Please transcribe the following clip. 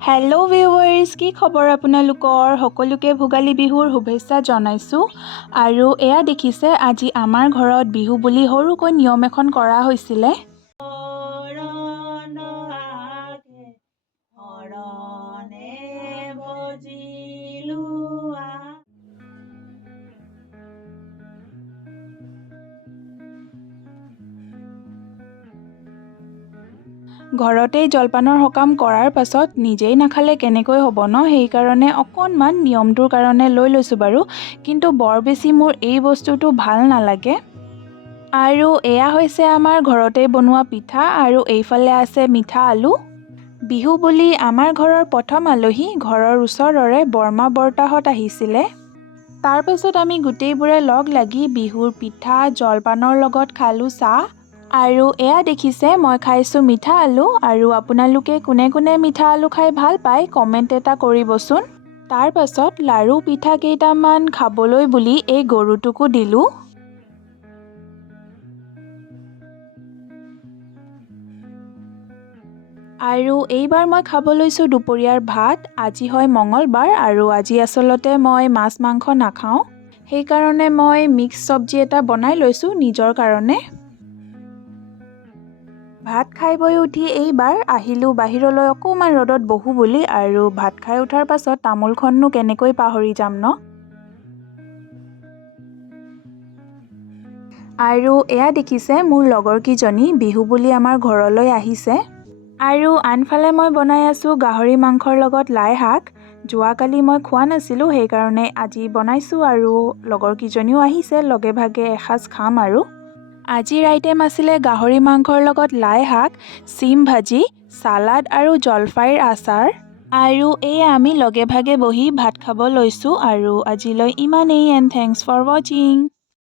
Hello' viewers, কি খবৰ আপোনালোকৰ? সকলোকে ভোগালী বিহুৰ শুভেচ্ছা জনাইছোঁ। আৰু এয়া দেখিছে, আজি আমাৰ ঘৰত বিহু বুলি সৰুকৈ নিয়ম এখন কৰা হৈছিলে। ঘৰতেই জলপানৰ সকাম কৰাৰ পাছত নিজেই নাখালে কেনেকৈ হ'ব ন? সেইকাৰণে অকণমান নিয়মটোৰ কাৰণে লৈ লৈছোঁ বাৰু, কিন্তু বৰ বেছি মোৰ এই বস্তুটো ভাল নালাগে। আৰু এয়া হৈছে আমাৰ ঘৰতেই বনোৱা পিঠা, আৰু এইফালে আছে মিঠা আলু। বিহু বুলি আমাৰ ঘৰৰ প্ৰথম আলহী ঘৰৰ ওচৰৰে বৰমা বৰতাহঁত আহিছিলে। তাৰপাছত আমি গোটেইবোৰে লগ লাগি বিহুৰ পিঠা জলপানৰ লগত খালোঁ চাহ। আৰু এয়া দেখিছে, মই খাইছোঁ মিঠা আলু। আৰু আপোনালোকে কোনে কোনে মিঠা আলু খাই ভাল পায় কমেণ্ট এটা কৰিবচোন। তাৰ পাছত লাৰু পিঠা কেইটামান খাবলৈ বুলি এই গৰুটোকো দিলোঁ। আৰু এইবাৰ মই খাব লৈছোঁ দুপৰীয়াৰ ভাত। আজি হয় মঙলবাৰ, আৰু আজি আচলতে মই মাছ মাংস নাখাওঁ। সেইকাৰণে মই মিক্স চব্জি এটা বনাই লৈছোঁ নিজৰ কাৰণে। ভাত খাই বৈ উঠি এইবাৰ আহিলোঁ বাহিৰলৈ অকণমান ৰ'দত বহোঁ বুলি। আৰু ভাত খাই উঠাৰ পাছত তামোলখননো কেনেকৈ পাহৰি যাম ন? আৰু এয়া দেখিছে, মোৰ লগৰকেইজনী বিহু বুলি আমাৰ ঘৰলৈ আহিছে। আৰু আনফালে মই বনাই আছোঁ গাহৰি মাংসৰ লগত লাই শাক। যোৱাকালি মই খোৱা নাছিলোঁ, সেইকাৰণে আজি বনাইছোঁ। আৰু লগৰকেইজনীও আহিছে, লগে ভাগে এসাঁজ খাম। আৰু আজিৰ আইটেম আছিলে গাহৰি মাংসৰ লগত লাই শাক, চিম ভাজি, চালাড আৰু জলফাইৰ আচাৰ। আৰু এয়া আমি লগে ভাগে বহি ভাত খাব লৈছোঁ। আৰু আজিলৈ ইমানেই, এণ্ড থেংকছ ফৰ ৱাচিং।